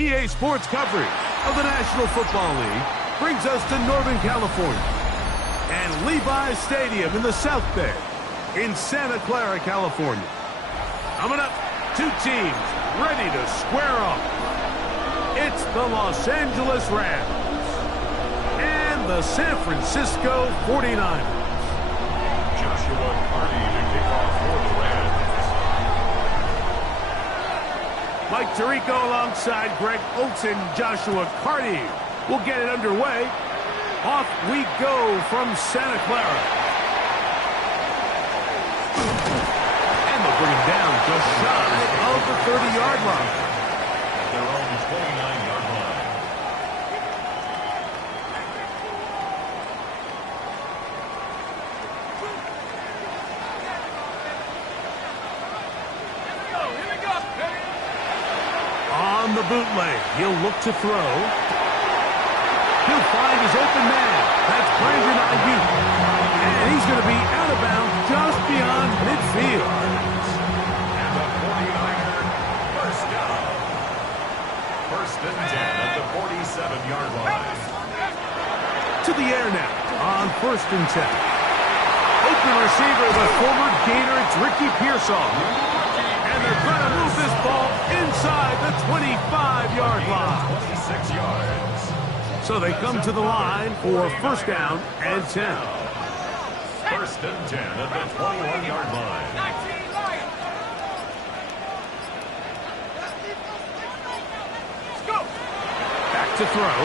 EA Sports coverage of the National Football League brings us to Northern California and Levi's Stadium in the South Bay in Santa Clara, California. Coming up, two teams ready to square off. It's the Los Angeles Rams and the San Francisco 49ers. Joshua Carty to kick off for the Rams. Mike Tirico alongside Greg Olsen, Joshua Carty will get it underway. Off we go from Santa Clara. And they'll bring him down just shy of the 30-yard line. At their own 29-yard line. On the bootleg, he'll look to throw. He'll find his open man. That's Brandon Ayuk. And he's going to be out of bounds just beyond midfield. And the 49er first down. First and 10 at the 47-yard line. To the air now on first and 10. Open receiver, the former Gator, it's Ricky Pearsall. And they're going to move this ball inside the 25-yard line. 26 yards. So they come to the line for first down and 10. First and 10 at the 21-yard line. Back to throw.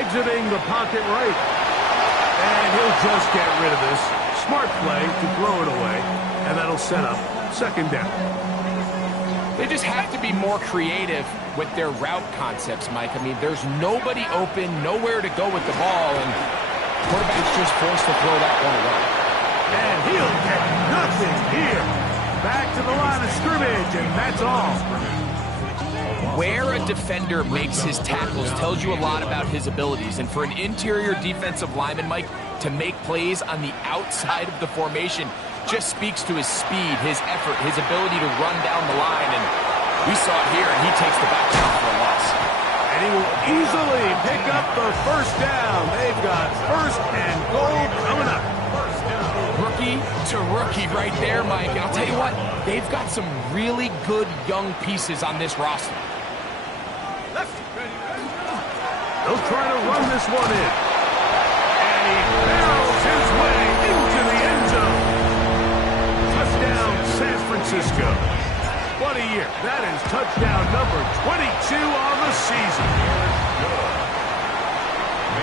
Exiting the pocket right. And he'll just get rid of this. Smart play to throw it away. And that'll set up second down. They just have to be more creative with their route concepts, Mike. I mean, there's nobody open, nowhere to go with the ball, and quarterback's just forced to throw that one away. And he'll get nothing here. Back to the line of scrimmage, and that's all. Where a defender makes his tackles tells you a lot about his abilities, and for an interior defensive lineman, Mike, to make plays on the outside of the formation just speaks to his speed, his effort, his ability to run down the line, and we saw it here, and he takes the back down for a loss. And he will easily pick up the first down. They've got first and goal coming up. Rookie to rookie right there, Mike. And I'll tell you what, they've got some really good young pieces on this roster. They'll try to run this one in. And he barrels his way into the end zone. Touchdown, San Francisco. What a year. That is touchdown number 22 on the season.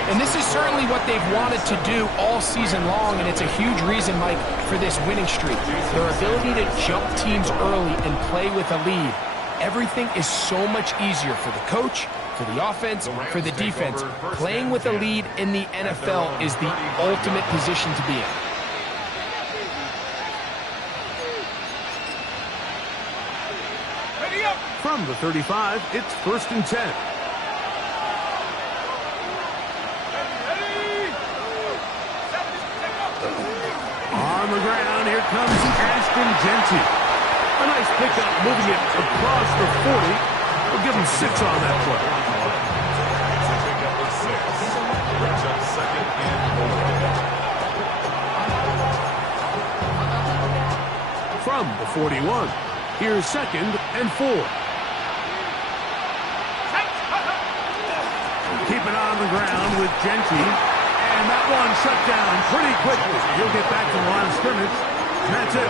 And this is certainly what they've wanted to do all season long, and it's a huge reason, Mike, for this winning streak. Their ability to jump teams early and play with a lead. Everything is so much easier for the coach, for the offense, for the defense. Playing with a lead in the NFL is the ultimate position to be in. From the 35, it's first and 10. On the ground, here comes Ashton Jeanty. A nice pickup, moving it across the 40. We'll give him 6 on that play. Pickup of 6. Brings up second and 4. From the 41, here's second and 4. Keep it on the ground with Jeanty. And that one shut down pretty quickly. He'll get back to the line of scrimmage. And that's it.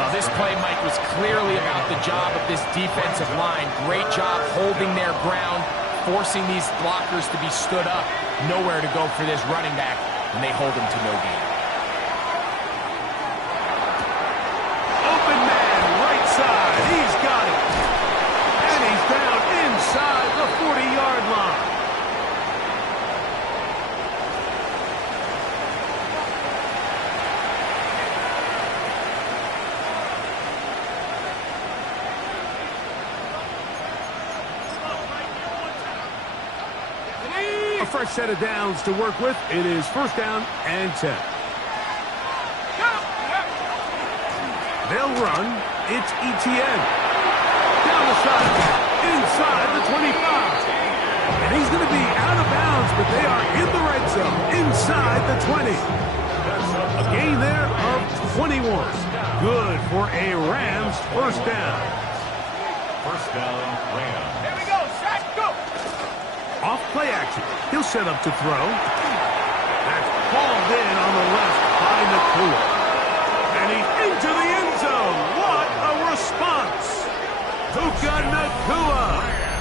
Well, this play, Mike, was clearly about the job of this defensive line. Great job holding their ground, forcing these blockers to be stood up. Nowhere to go for this running back, and they hold him to no gain. Open man, right side. He's got it. And he's down inside the 40-yard line. A fresh set of downs to work with. It is first down and 10. They'll run. It's Etienne. Down the sideline. inside the 25. And he's going to be out of bounds, but they are in the red zone, inside the 20. A gain there of 21. Good for a Rams first down. First down, Rams. Here we go, Shaq, go! Off play action. He'll set up to throw. That's hauled in on the left by Nacua. And he's into the end zone. What a response. Puka Nacua.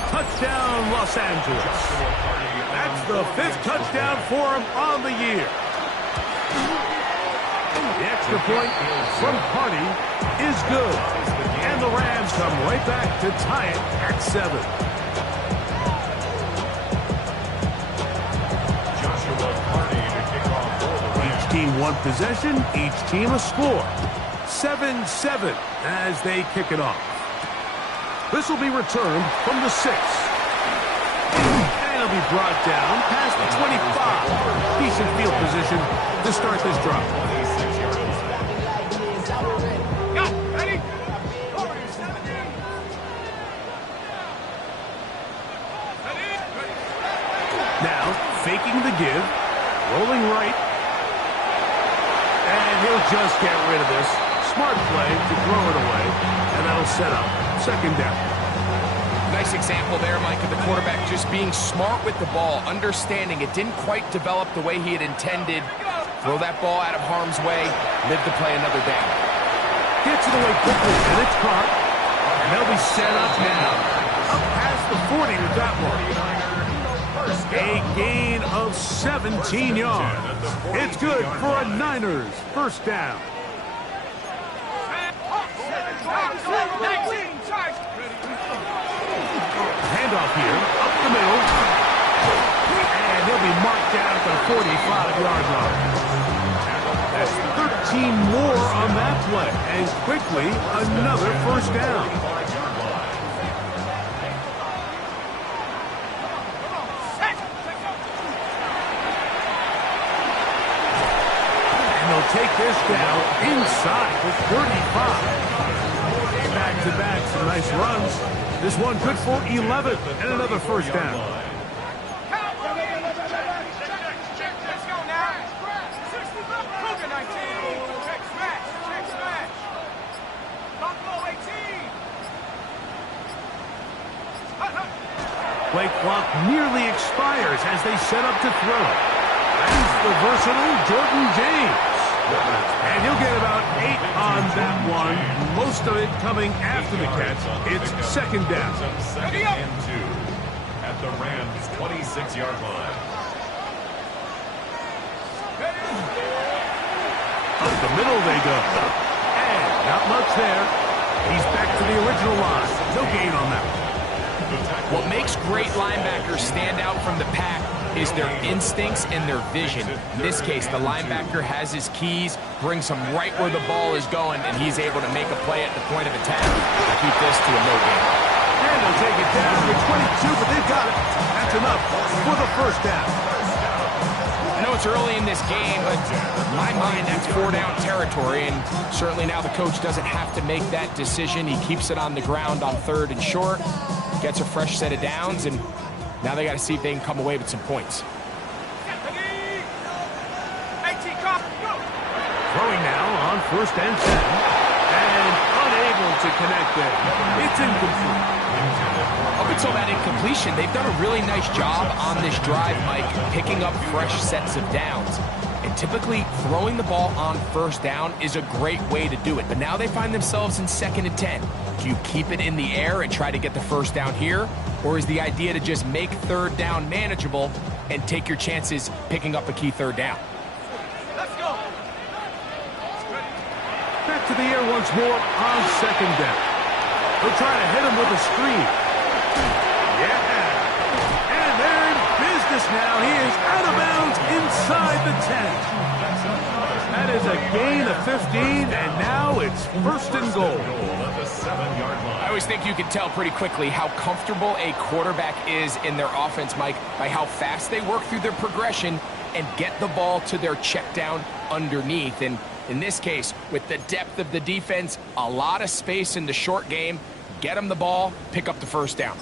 Touchdown, Los Angeles. That's the 5th touchdown for him on the year. The extra point from Hardy is good. And the Rams come right back to tie it at 7. Joshua Hardy to kick off for the Rams. Each team one possession, each team a score. 7-7 as they kick it off. This will be returned from the 6. And it'll be brought down past the 25. Decent field position to start this drive. 26 yards. Got it, ready? Now, faking the give, rolling right. And he'll just get rid of this. Smart play to throw it away. And that'll set up second down. Nice example there, Mike, of the quarterback just being smart with the ball, understanding it didn't quite develop the way he had intended. Throw that ball out of harm's way, live to play another down. Gets it away quickly, and it's caught. And they'll be set up now. Up past the 40 with that one. A gain of 17 yards. It's good for a Niners first down. Handoff here, up the middle. And he'll be marked down at the 45-yard line. That's 13 more on that play. And quickly, another first down. And they'll take this down inside the 35. Back-to-back, some nice runs. This one good for 11 and another first down. Let's go now. 60, Puka 19. Check smash. Buffalo 18. Play clock nearly expires as they set up to throw. That's the versatile Jordan James. And he'll get about 8 on that one. Most of it coming after the catch. It's second down. Second and 2 at the Rams' 26-yard line. Up the middle they go. And not much there. He's back to the original line. No gain on that one. What makes great linebackers stand out from the pack is their instincts and their vision. In this case, the linebacker has his keys, brings him right where the ball is going, and he's able to make a play at the point of attack to keep this to a no gain. And they'll take it down to 22, but they've got it. That's enough for the first down. I know it's early in this game, but in my mind, that's 4-down territory, and certainly now the coach doesn't have to make that decision. He keeps it on the ground on 3rd and short, gets a fresh set of downs, and now they got to see if they can come away with some points. Throwing now on 1st and 10. And unable to connect there. It's incomplete. Up until that incompletion, they've done a really nice job on this drive, Mike, picking up fresh sets of downs. And typically, throwing the ball on 1st down is a great way to do it. But now they find themselves in 2nd and 10. Do you keep it in the air and try to get the first down here? Or is the idea to just make 3rd down manageable and take your chances picking up a key 3rd down? Let's go. Back to the air once more on 2nd down. They'll try to hit him with a screen. Yeah. And they're in business now. He is out of bounds inside the 10. That is a gain of 15, and now it's 1st and goal. At the 7-yard line. I always think you can tell pretty quickly how comfortable a quarterback is in their offense, Mike, by how fast they work through their progression and get the ball to their check down underneath. And in this case, with the depth of the defense, a lot of space in the short game, get them the ball, pick up the first down.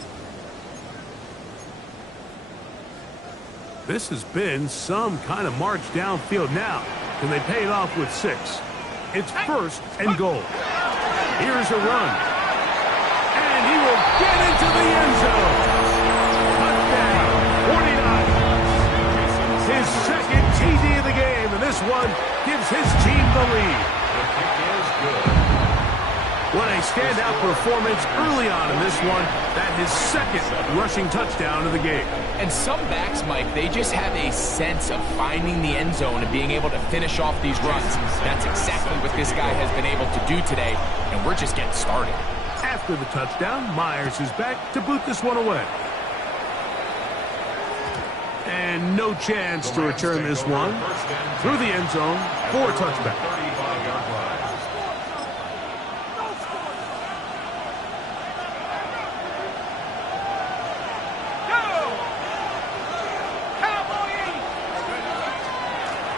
This has been some kind of march downfield now, and they pay it off with 6. It's 1st and goal. Here's a run. And he will get into the end zone. Touchdown, 49. His second TD of the game, and this one gives his team the lead. The kick is good. What a standout performance early on in this one. That his second rushing touchdown of the game. And some backs, Mike, they just have a sense of finding the end zone and being able to finish off these runs. That's exactly what this guy has been able to do today, and we're just getting started. After the touchdown, Myers is back to boot this one away. And no chance to return this one through the end zone for a touchback. 35-yard line.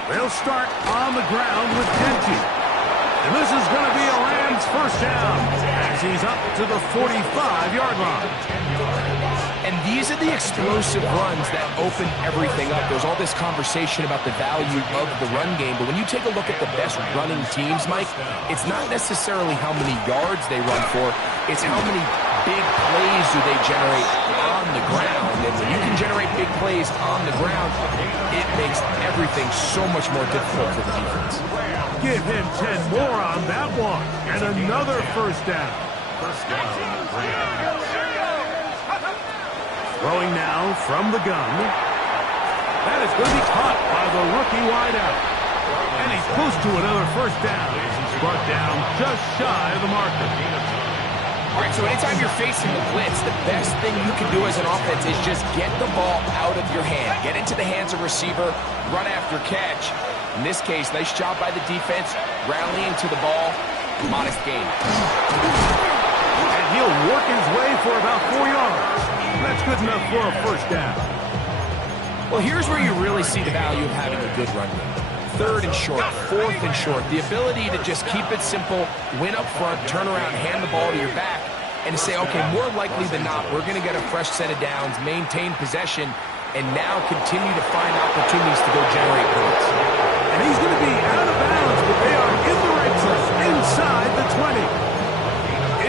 They'll start on the ground with Genty. And this is going to be a Rams first down as he's up to the 45-yard line. And these are the explosive runs that open everything up. There's all this conversation about the value of the run game, but when you take a look at the best running teams, Mike, it's not necessarily how many yards they run for, it's how many big plays do they generate on the ground. And when you can generate big plays on the ground, it makes everything so much more difficult for the defense. Give him 10 more on that one. And another first down. First down, Rams. Throwing now from the gun. That is going to be caught by the rookie wideout. And he's close to another first down. He's brought down just shy of the marker. All right, so anytime you're facing the blitz, the best thing you can do as an offense is just get the ball out of your hand. Get into the hands of receiver, run after catch. In this case, nice job by the defense, rallying to the ball, modest gain. And he'll work his way for about 4 yards. That's good enough for a first down. Well, here's where you really see the value of having a good run game. 3rd and short, 4th and short. The ability to just keep it simple, win up front, turn around, hand the ball to your back, and to say, okay, more likely than not, we're going to get a fresh set of downs, maintain possession, and now continue to find opportunities to go generate points. And he's going to be out of bounds, but they are in the right place, inside the 20.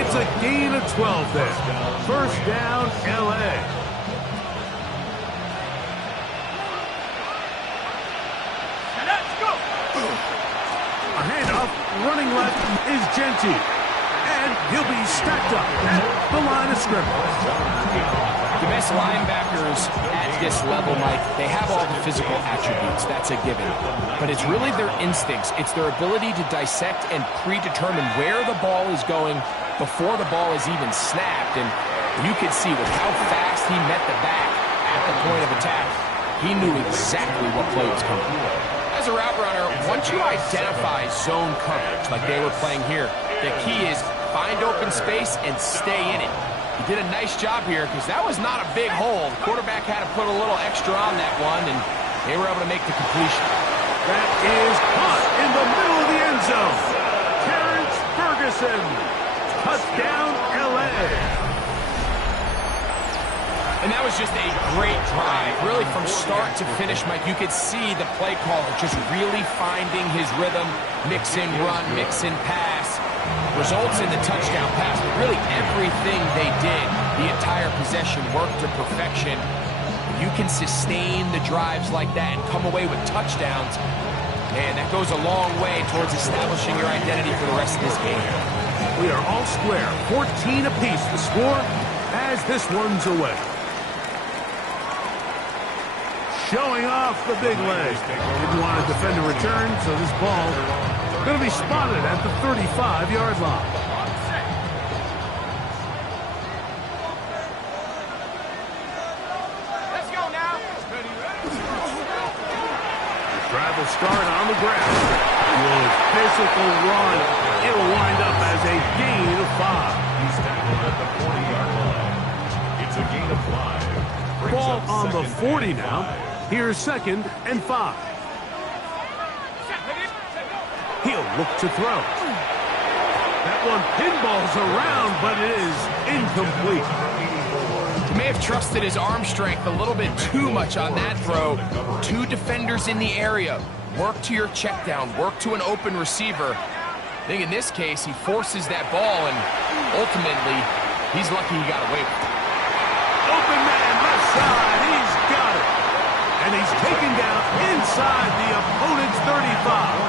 It's a gain of 12 there. First down, L.A. A handoff, running left is Genty. And he'll be stacked up at the line of scrimmage. The best linebackers at this level, Mike, they have all the physical attributes. That's a given. But it's really their instincts. It's their ability to dissect and predetermine where the ball is going before the ball is even snapped. And you could see with how fast he met the back at the point of attack, he knew exactly what play was coming. As a route runner, once you identify zone coverage like they were playing here, the key is find open space and stay in it. He did a nice job here because that was not a big hole. The quarterback had to put a little extra on that one, and they were able to make the completion. That is caught in the middle of the end zone. Terrence Ferguson. Touchdown, L.A. And that was just a great drive. Really from start to finish, Mike, you could see the play caller just really finding his rhythm, mix in run, mix in pass. Results in the touchdown pass, but really everything they did, the entire possession worked to perfection. You can sustain the drives like that and come away with touchdowns. Man, that goes a long way towards establishing your identity for the rest of this game. We are all square, 14 apiece the score as this one's away. Showing off the big leg. Didn't want to defend a return, so this ball going to be spotted at the 35-yard line. Let's go now. The drive will start on the ground. With physical run, it'll wind up as a gain of 5. He's tackled at the 40-yard line. It's a gain of 5. Ball on the 40 now. Here's 2nd and 5. He'll look to throw. That one pinballs around, but it is incomplete. To may have trusted his arm strength a little bit too much on that throw. Two defenders in the area. Work to your check down. Work to an open receiver. I think in this case, he forces that ball, and ultimately, he's lucky he got away with it. Open man, left side. He's got it. And he's taken down inside the opponent's 35.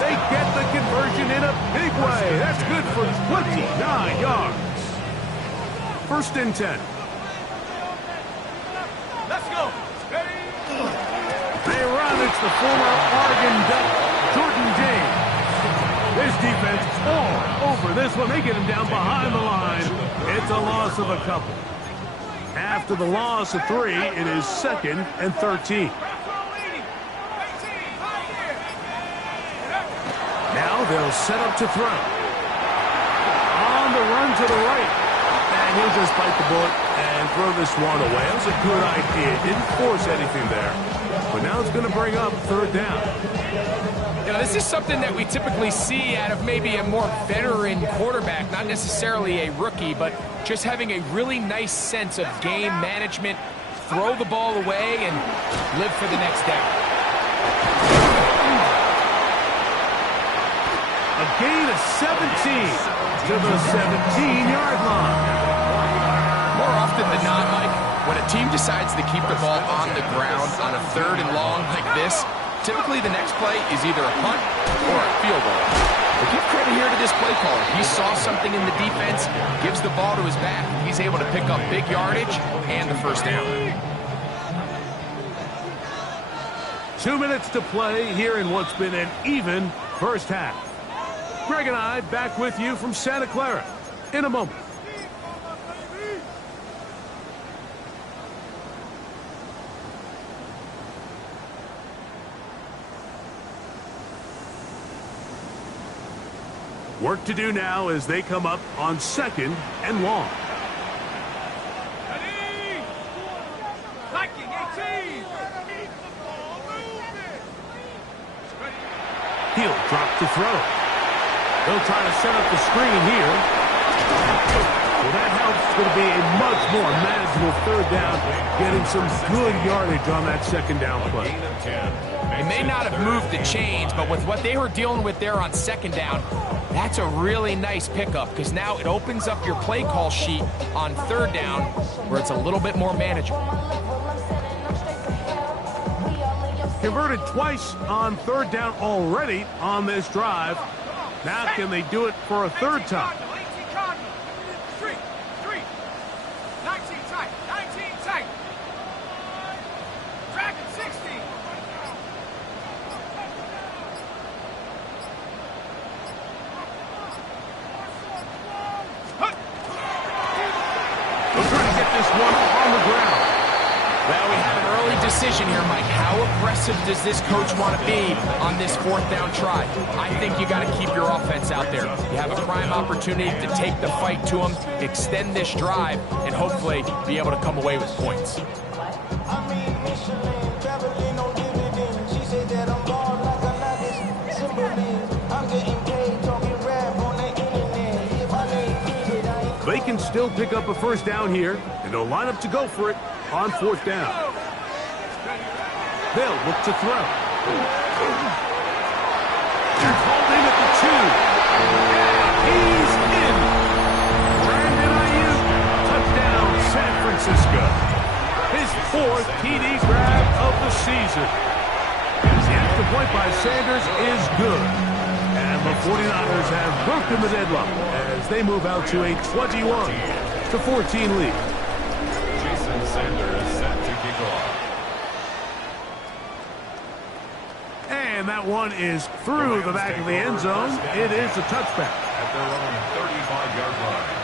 They get the conversion in a big way. That's good for 29 yards. First and 10. Let's go. They run. It's the former Oregon Duck, Jordan James. This defense all over this one. They get him down behind the line. It's a loss of a couple. After the loss of 3, it is 2nd and 13. Now they'll set up to throw. On the run to the right. And he'll just bite the bullet and throw this one away. It was a good idea. Didn't force anything there. But now it's going to bring up 3rd down. You know, this is something that we typically see out of maybe a more veteran quarterback, not necessarily a rookie, but just having a really nice sense of game management, throw the ball away, and live for the next down. A gain of 17 to the 17-yard line. More often than not, Mike, when a team decides to keep the ball on the ground on a 3rd and long like this, typically the next play is either a punt or a field goal. But give credit here to this play caller. He saw something in the defense, gives the ball to his back, and he's able to pick up big yardage and the first down. 2 minutes to play here in what's been an even first half. Greg and I back with you from Santa Clara in a moment. Work to do now as they come up on 2nd and long. He'll drop the throw. They'll try to set up the screen here. Well, that helps. It's going to be a much more manageable 3rd down, getting some good yardage on that 2nd down play. They may not have moved the chains, but with what they were dealing with there on 2nd down, that's a really nice pickup because now it opens up your play call sheet on 3rd down where it's a little bit more manageable. Converted twice on 3rd down already on this drive. Now can they do it for a 3rd time? 3, 19 tight, 19 tight. Dragon 60. They'll try to get this one on the ground. Well, we have an early decision here, Mike. How aggressive does this coach want to be on this 4th down try? I think you got to keep your offense out there. You have a prime opportunity to take the fight to them, extend this drive, and hopefully be able to come away with points. They can still pick up a 1st down here, and they'll line up to go for it on 4th down. They'll look to throw. They're holding at the 2. And he's in. Brandon Ayuk, touchdown San Francisco. His 4th TD grab of the season. The extra point by Sanders is good. And the 49ers have broken the deadlock as they move out to a 21-14 lead. Jason Sanders set to kick off. And that one is through the back of the end zone. It is a touchback. At their own 35-yard line.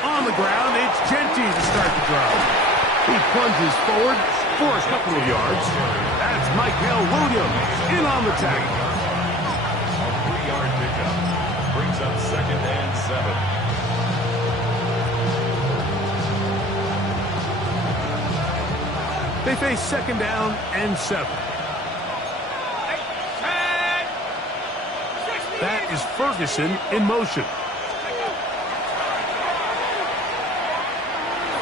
On the ground, it's Genty to start the drive. He plunges forward for a couple of yards. That's Michael Williams in on the tackle. A 3-yard pickup brings up 2nd and 7. They face second down and 7. That is Ferguson in motion.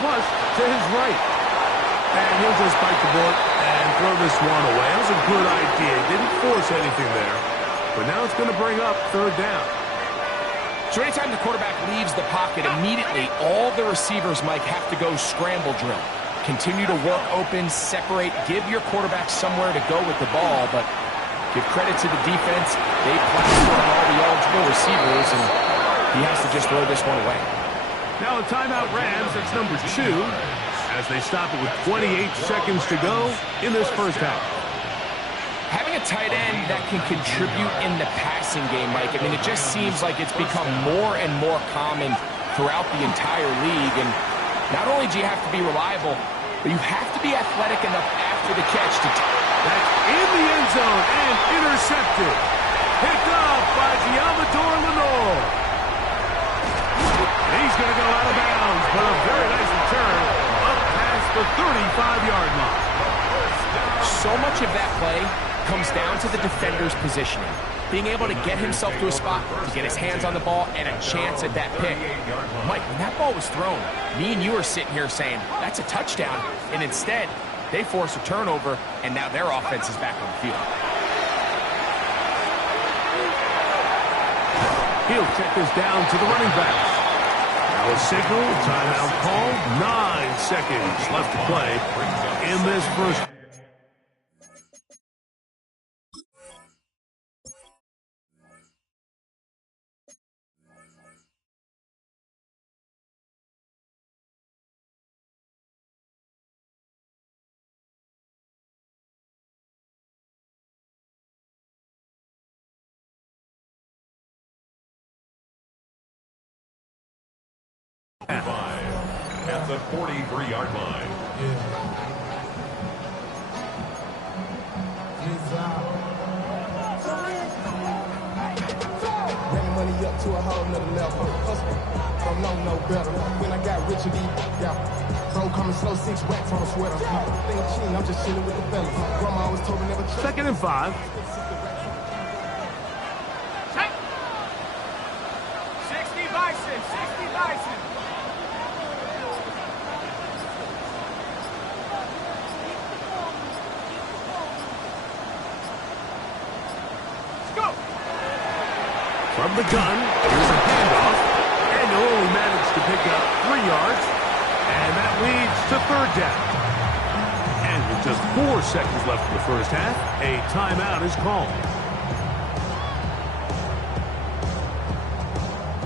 Flush to his right. And he'll just bite the bullet and throw this one away. That was a good idea. Didn't force anything there. But now it's going to bring up third down. So anytime the quarterback leaves the pocket, immediately all the receivers, Mike, have to go scramble drill. Continue to work open, separate, give your quarterback somewhere to go with the ball, but give credit to the defense. They plaster on all the eligible receivers, and he has to just throw this one away. Now a timeout Rams, it's number 2, as they stop it with 28 seconds to go in this first half. Having a tight end that can contribute in the passing game, Mike, I mean, it just seems like it's become more and more common throughout the entire league. And not only do you have to be reliable, but you have to be athletic enough after the catch to... That's in the end zone and intercepted. Picked up by Diamador Lenore. He's going to go out of bounds, but a very nice return up past the 35-yard line. So much of that play comes down to the defender's positioning. Being able to get himself to a spot, to get his hands on the ball, and a chance at that pick. Mike, when that ball was thrown, me and you are sitting here saying, that's a touchdown. And instead, they force a turnover, and now their offense is back on the field. He'll check this down to the running backs. Now a signal, timeout call, 9 seconds left to play in this first. At the 43-yard line. Bring money up to a whole nother level. Don't know no better. When I got rich, yeah. Bro, coming slow, 6 racks on a sweater. Think I'm cheating, I'm just chilling with the fellas. Grandma always told me never trust. 2nd and 5. Check. 60 Bison, 60 Bison. From the gun, here's a handoff, and they'll only manage to pick up 3 yards, and that leads to third down. And with just 4 seconds left in the first half, a timeout is called.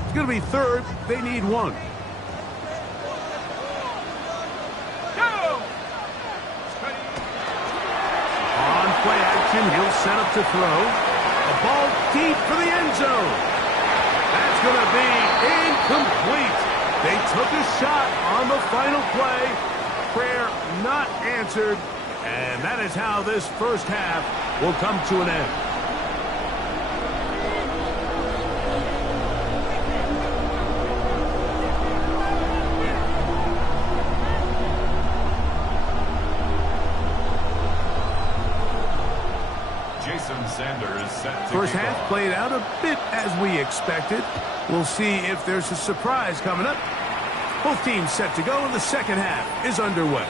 It's going to be third. They need 1. Go! On play action, he'll set up to throw. A ball deep for the end zone. That's going to be incomplete. They took a shot on the final play. Prayer not answered. And that is how this first half will come to an end. Sanders set to First half played out a bit as we expected. We'll see if there's a surprise coming up. Both teams set to go, and the second half is underway.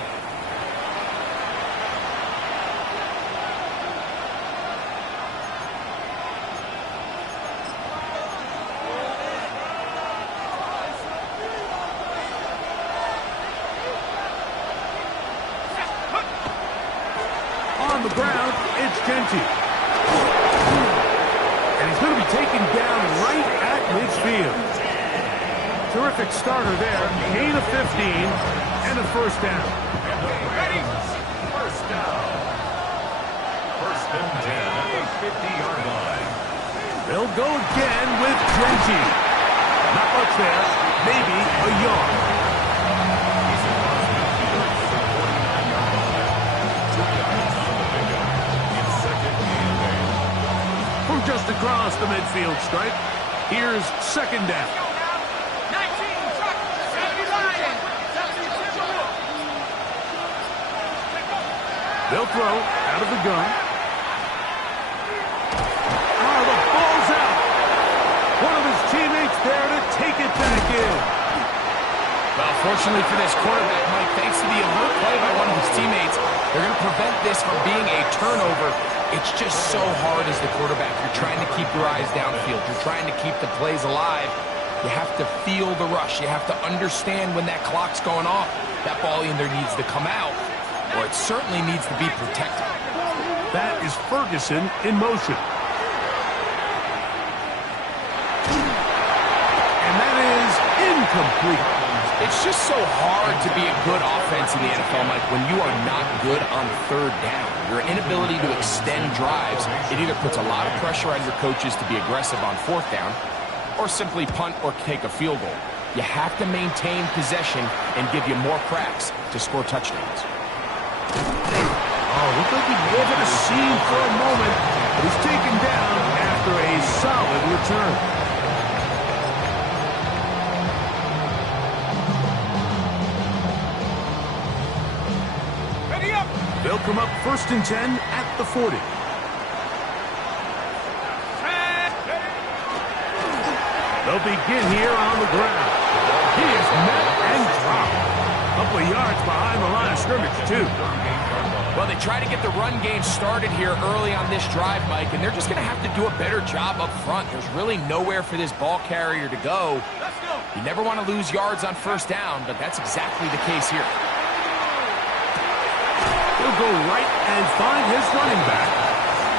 On the ground, it's Genty. And he's going to be taken down right at midfield. Terrific starter there. Gain of 15 and a first down. Ready? First down. First and 10 at the 50-yard line. They'll go again with Genty. Not much there. Maybe a yard. He's across midfield to the 49-yard line. 2 yards on the pickup. In second and 8. From just across the midfield stripe, here's second down. 19, truck, 70 Lion, 72. They'll throw out of the gun. Oh, the ball's out. One of his teammates there to take it back in. Well, fortunately for this quarterback, Mike, thanks to the alert play by one of his teammates, they're going to prevent this from being a turnover. It's just so hard as the quarterback. You're trying to keep your eyes downfield. You're trying to keep the plays alive. You have to feel the rush. You have to understand when that clock's going off. That ball either needs to come out, or it certainly needs to be protected. That is Ferguson in motion. And that is incomplete. It's just so hard to be a good offense in the NFL, Mike, when you are not good on third down. Your inability to extend drives, it either puts a lot of pressure on your coaches to be aggressive on fourth down, or simply punt or take a field goal. You have to maintain possession and give you more cracks to score touchdowns. Oh, looked like he gave it a seam for a moment, but he's taken down after a solid return. They'll come up 1st and 10 at the 40. They'll begin here on the ground. He is met and dropped. A couple of yards behind the line of scrimmage, too. Well, they try to get the run game started here early on this drive, Mike, and they're just going to have to do a better job up front. There's really nowhere for this ball carrier to go. You never want to lose yards on first down, but that's exactly the case here. He'll go right and find his running back.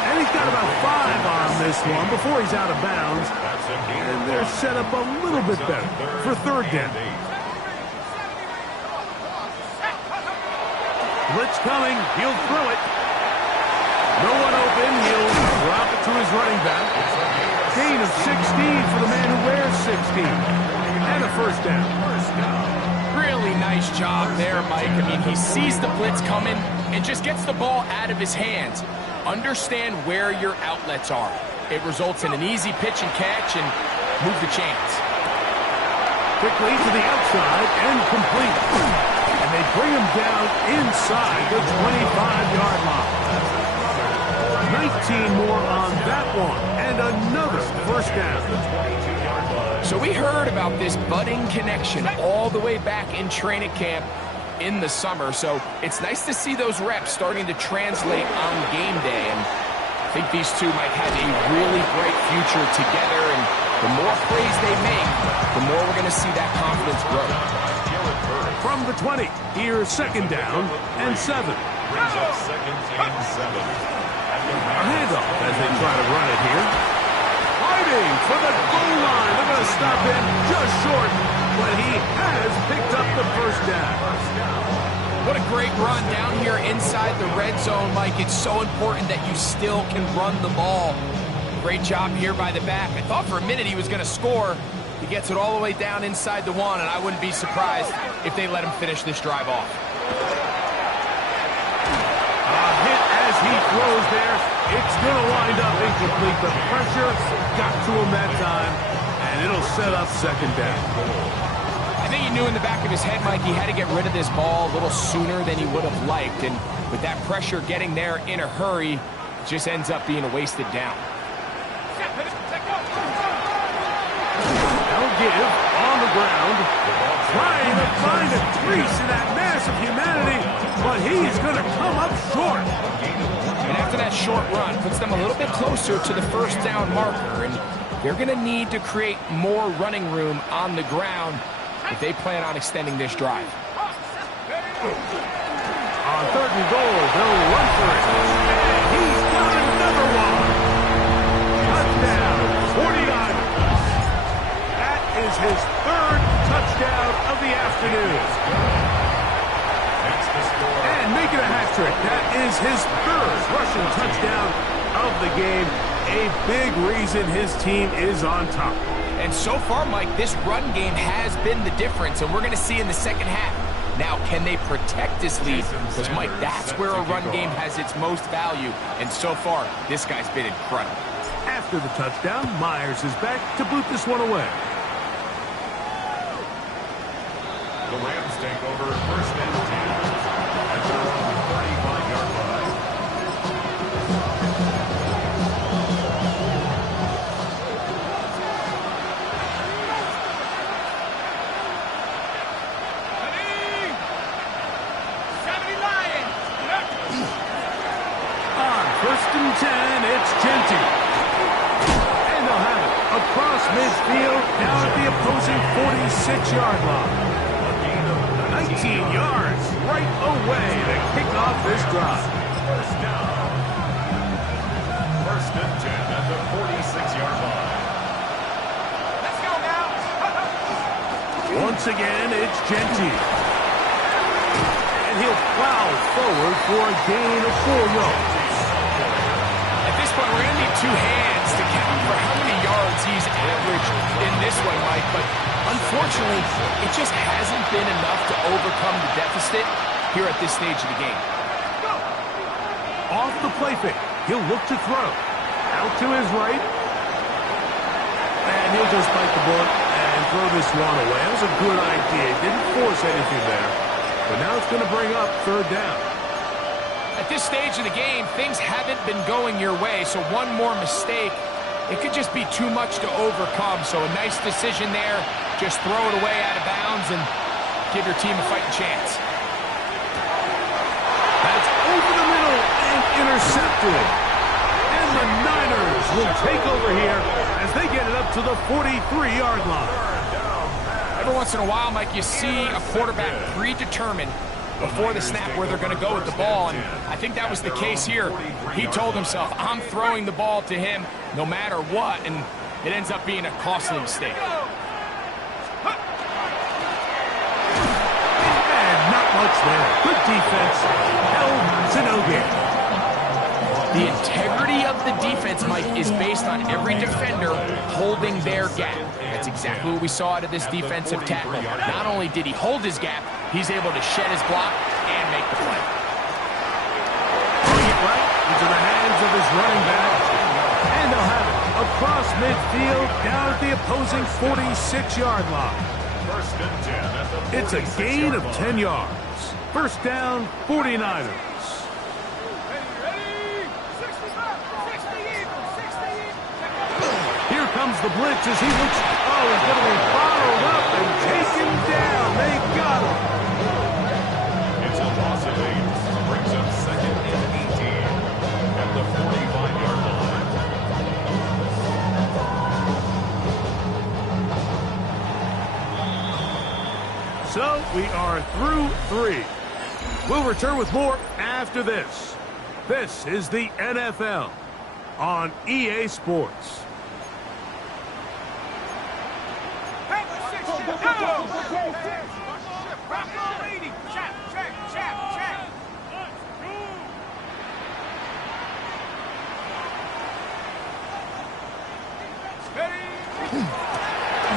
And he's got about 5 on this one before he's out of bounds. And they're set up a little bit better for 3rd down. Blitz coming. He'll throw it. No one open. He'll drop it to his running back. Gain of 16 for the man who wears 16. And a 1st down. Really nice job there, Mike. I mean, he sees the blitz coming and just gets the ball out of his hands. Understand where your outlets are. It results in an easy pitch and catch and move the chains. Quickly to the outside and complete. And they bring him down inside the 25-yard line. 19 more on that one and another 1st down. So we heard about this budding connection all the way back in training camp in the summer. So it's nice to see those reps starting to translate on game day. And I think these two might have a really bright future together. And the more plays they make, the more we're going to see that confidence grow. From the 20, here's 2nd down and 7. Brings up 2nd and 7. A handoff as they try to run it here. Fighting for the goal line. They're going to stop him just short, but he has picked up the 1st down. What a great run down here inside the red zone, Mike. It's so important that you still can run the ball. Great job here by the back. I thought for a minute he was going to score. He gets it all the way down inside the 1, and I wouldn't be surprised if they let him finish this drive off. A hit as he throws there. It's going to wind up incomplete. The pressure got to him that time, and it'll set up 2nd down. I think he knew in the back of his head, Mike, he had to get rid of this ball a little sooner than he would have liked. And with that pressure getting there in a hurry, it just ends up being a wasted down. They'll give on the ground. Trying to find a crease in that mass of humanity, but he's going to come up short. And after that short run, puts them a little bit closer to the 1st down marker. And they're going to need to create more running room on the ground if they plan on extending this drive. On 3rd and goal, they'll run for it. And he's got another one. Touchdown, 49ers. That is his 3rd touchdown of the afternoon. And making a hat trick. That is his 3rd rushing touchdown of the game. A big reason his team is on top. And so far, Mike, this run game has been the difference, and we're going to see in the 2nd half. Now, can they protect this lead? Because, Mike, that's where a run game has its most value, and so far, this guy's been incredible. After the touchdown, Myers is back to boot this one away. The Rams take over 1st and 10 at their own 35-yard line. and 10, it's Genty. And they'll have it across midfield, down at the opposing 46-yard line. 19 yards right away to kick off this drive. First down. First and 10 at the 46-yard line. Let's go now. Once again, it's Genty. And he'll plow forward for a gain of 4 yards. At this point, we're going to need two hands to count for how many yards he's averaged in this one, Mike. But unfortunately, it just hasn't been enough to overcome the deficit here at this stage of the game. Off the play fake, he'll look to throw. Out to his right. And he'll just bite the bullet and throw this one away. That was a good idea. Didn't force anything there. But now it's going to bring up third down. At this stage of the game, things haven't been going your way, so one more mistake, it could just be too much to overcome. So a nice decision there. Just throw it away out of bounds and give your team a fighting chance. That's over the middle and intercepted. And the Niners will take over here as they get it up to the 43-yard line. Every once in a while, Mike, you see a quarterback predetermined before the snap where they're going to go with the ball, and I think that was the case here. He told himself, I'm throwing the ball to him no matter what, and it ends up being a costly mistake. And not much there. Good defense. Held to no gain. The integrity of the defense, Mike, is based on every defender holding their gap. That's exactly what we saw out of this defensive tackle. Not only did he hold his gap, he's able to shed his block and make the play. Throwing it right into the hands of his running back. And they'll have it across midfield, down at the opposing 46-yard line. First and 10 at the 46-yard line. It's a gain of 10 yards. First down, 49ers. Ready? 65, 60 Eagles, 60 Eagles. Here comes the blitz as he looks. Oh, he's going to be bottled up and taken down. They got him. It's a loss of 8. Brings up second and 18 at the 45-yard line. So we are through 3. We'll return with more after this. This is the NFL on EA Sports.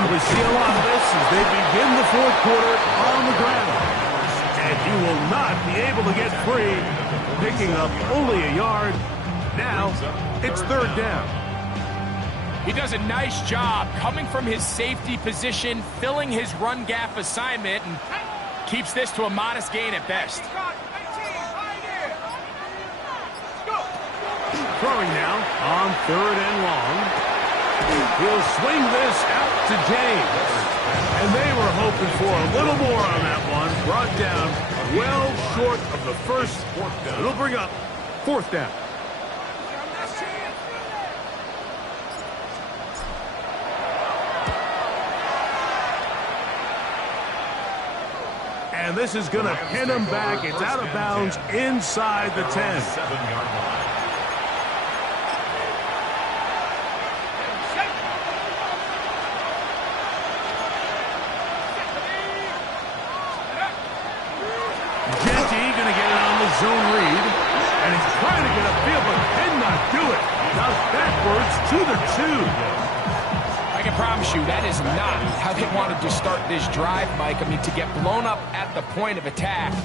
We see a lot of this as they begin the fourth quarter on the ground. And he will not be able to get free, picking up only a yard. Now it's third down. He does a nice job coming from his safety position, filling his run gap assignment, and keeps this to a modest gain at best. Throwing now on third and long. He'll swing this out to James. And they were hoping for a little more on that one. Brought down well short of the first. It'll bring up fourth down. And this is going to pin him back. It's out of bounds inside the 10. 7-yard line. Zone read, and he's trying to get upfield, but cannot do it. Now backwards to the 2. I can promise you that is not how they wanted to start this drive, Mike. I mean, to get blown up at the point of attack,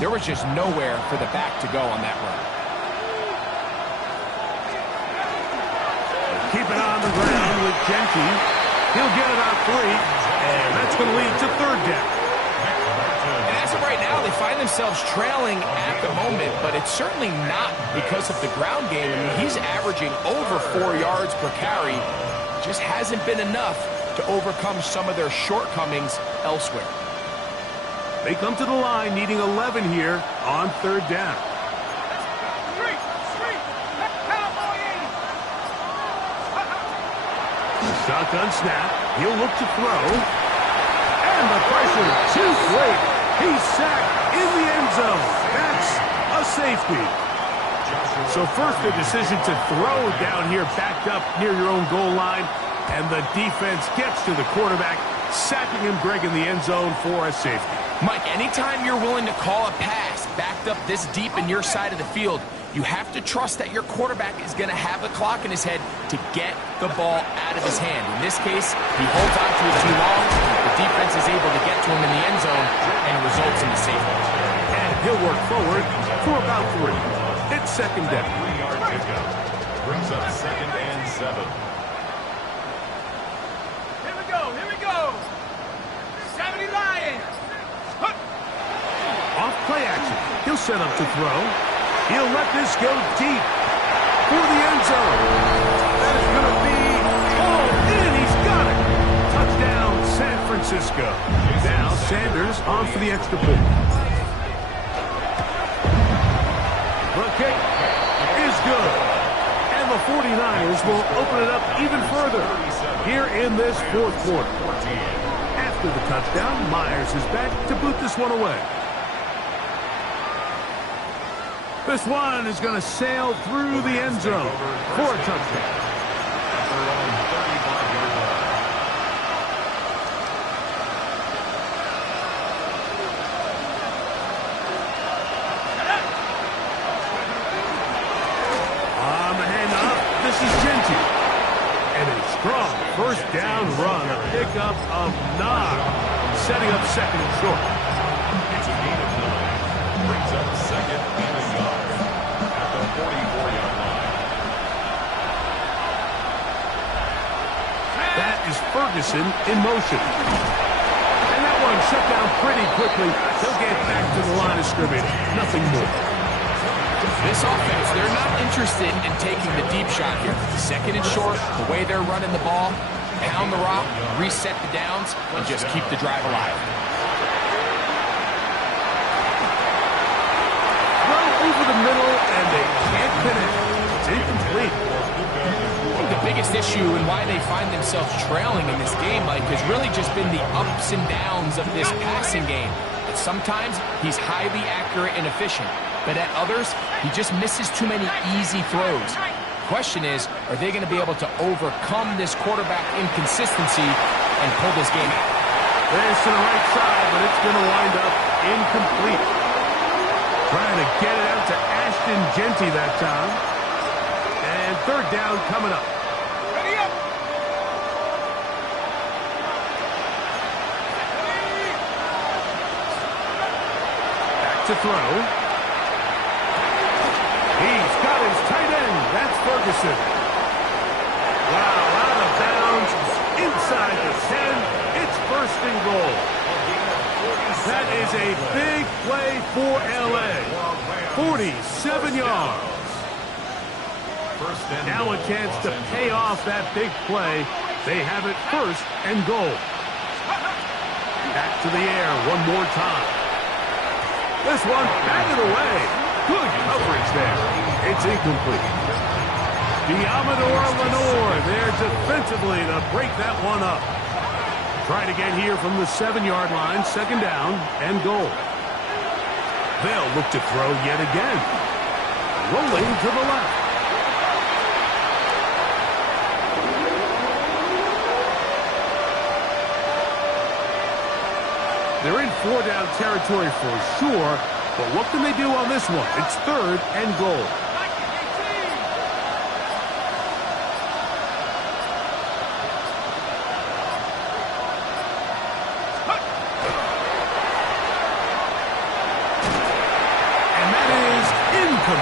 there was just nowhere for the back to go on that run. Keep it on the ground with Genty. He'll get it on 3, and that's going to lead to third down. And as of right now, they find themselves trailing at the moment, but it's certainly not because of the ground game. I mean, he's averaging over 4 yards per carry. Just hasn't been enough to overcome some of their shortcomings elsewhere. They come to the line needing 11 here on third down. Three. Shotgun snap. He'll look to throw. And the pressure too great. He's sacked in the end zone. That's a safety. So first the decision to throw down here backed up near your own goal line. And the defense gets to the quarterback, sacking him, Greg, in the end zone for a safety. Mike, anytime you're willing to call a pass backed up this deep in your side of the field, you have to trust that your quarterback is going to have the clock in his head to get the ball out of his hand. In this case, he holds on to it too long. The defense is able to get to him in the end zone, and it results in the safety. And he'll work forward for about 3. It's second down. 3-yard pickup. Brings up 2nd and 7. Here we go, here we go. 70 Lions. Off play action. He'll set up to throw. He'll let this go deep for the end zone. That is going to be hauled in. He's got it. Touchdown, San Francisco. Now Sanders on for the extra point. The kick is good. And the 49ers will open it up even further here in this fourth quarter. After the touchdown, Myers is back to boot this one away. This one is going to sail through the end zone for a touchdown. On the handoff, this is Genty. And a strong first down run, a pickup of 9, setting up second and short. It's a gain of 9. Brings up 2nd and a yard at the 44-yard line. That is Ferguson in motion. And that one shut down pretty quickly. They'll get back to the line of scrimmage. Nothing more. This offense, they're not interested in taking the deep shot here. Second and short, the way they're running the ball, pound the rock, reset the downs, and just keep the drive alive. Over the middle, and they can't finish. It's incomplete. I think the biggest issue and why they find themselves trailing in this game, Mike, has really just been the ups and downs of this passing game. But sometimes he's highly accurate and efficient, but at others, he just misses too many easy throws. Question is, are they going to be able to overcome this quarterback inconsistency and pull this game out? This to the right side, but it's going to wind up incomplete. Trying to get it out to Ashton Genty that time. And third down coming up. Ready up. Back to throw. He's got his tight end. That's Ferguson. Wow, out of bounds. Inside the 10. It's first and goal. That is a big play for L.A. 47 yards. Now a chance to pay off that big play. They have it first and goal. Back to the air one more time. This one batted away. Good coverage there. It's incomplete. Diamador Lenore there defensively to break that one up. Trying to get here from the 7-yard line, second down and goal. They'll look to throw yet again. Rolling to the left. They're in 4-down territory for sure, but what can they do on this one? It's third and goal.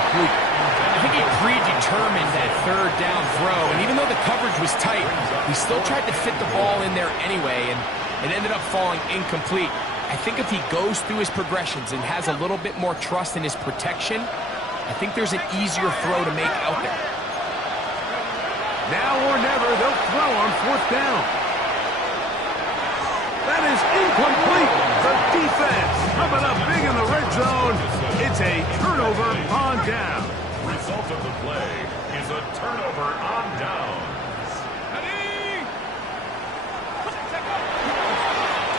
I think he predetermined that third down throw, and even though the coverage was tight, he still tried to fit the ball in there anyway, and it ended up falling incomplete. I think if he goes through his progressions and has a little bit more trust in his protection, I think there's an easier throw to make out there. Now or never, they'll throw on fourth down. That is incomplete. The defense coming up big in the red zone. It's a turnover on down. Result of the play is a turnover on downs. Ready.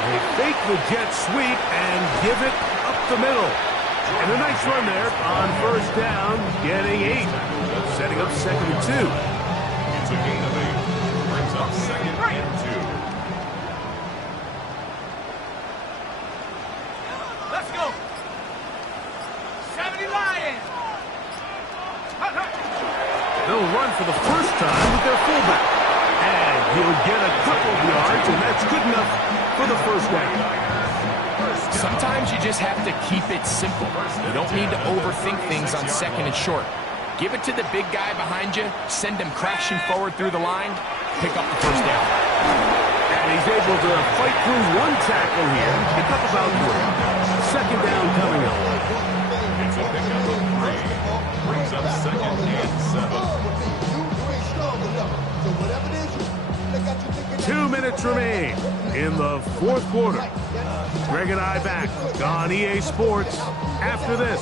They fake the jet sweep and give it up the middle. And a nice run there on first down, getting 8. Setting up 2nd and 2. It's a gain of 8. Brings up 2nd and 2. Let's go. 70 Lions. They'll run for the first time with their fullback. And he'll get a couple of yards, and that's good enough for the first down. Sometimes you just have to keep it simple. You don't need to overthink things on 2nd and short. Give it to the big guy behind you, send him crashing forward through the line, pick up the first down. And he's able to fight through one tackle here, pick up about 3. 2nd down coming up. It's a pickup of 3. Brings up 2nd and 7. 2 minutes remain in the 4th quarter. Greg and I back on EA Sports after this.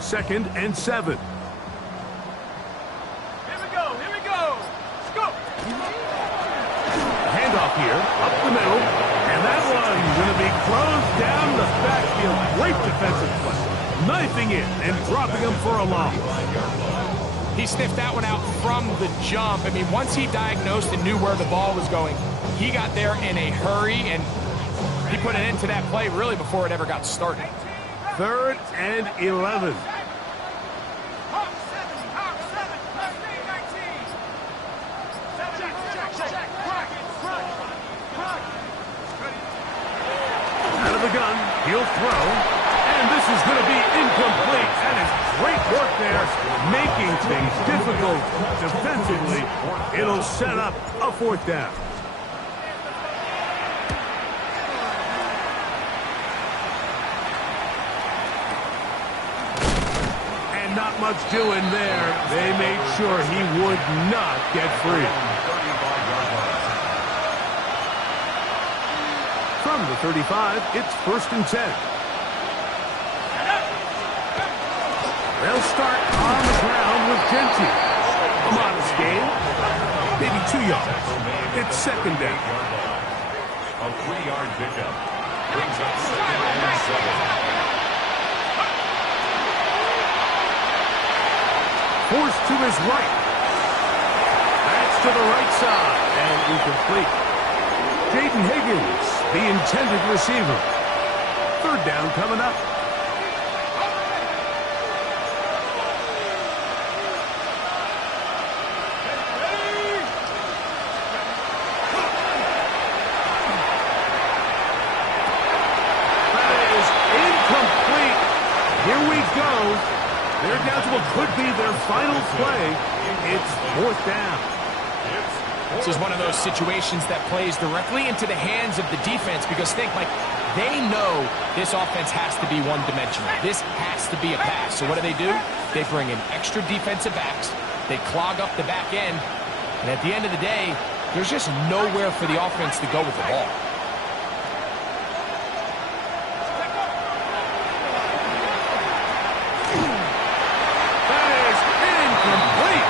Second and 7. Here we go. Here we go. Let's go. Handoff here, up the middle, and that one's going to be closed down the backfield. Great defensive play. Knifing in and dropping him for a loss. He sniffed that one out from the jump. I mean, once he diagnosed and knew where the ball was going, he got there in a hurry, and he put an end to that play really before it ever got started. 3rd and 11. Hawk 7. Hawk 7. Let's stay 19. Check. Rock. Out of the gun, he'll throw, and this is going to be incomplete. That is great work there, making things difficult defensively. It'll set up a 4th down. And not much doing there. They made sure he would not get free. From the 35, it's 1st and 10. They'll start on the ground with Genty. A modest gain, maybe 2 yards. It's 2nd down. A 3-yard pickup. Brings up 2nd and 7. Forced to his right. That's to the right side and incomplete. Jaden Higgins, the intended receiver. 3rd down coming up. That is incomplete. Here we go. They're down to what could be their final play. It's 4th down. This is one of those situations that plays directly into the hands of the defense because think, like, they know this offense has to be one-dimensional. This has to be a pass. So what do? They bring in extra defensive backs. They clog up the back end. And at the end of the day, there's just nowhere for the offense to go with the ball. That is incomplete.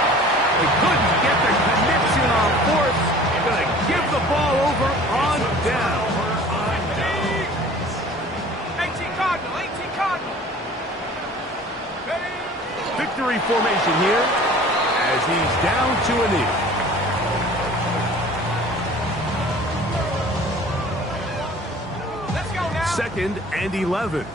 They couldn't get the connection on 4th. Going to give the ball over on down. 18 Cardinal. Victory formation here as he's down to a knee. Let's go now. 2nd and 11.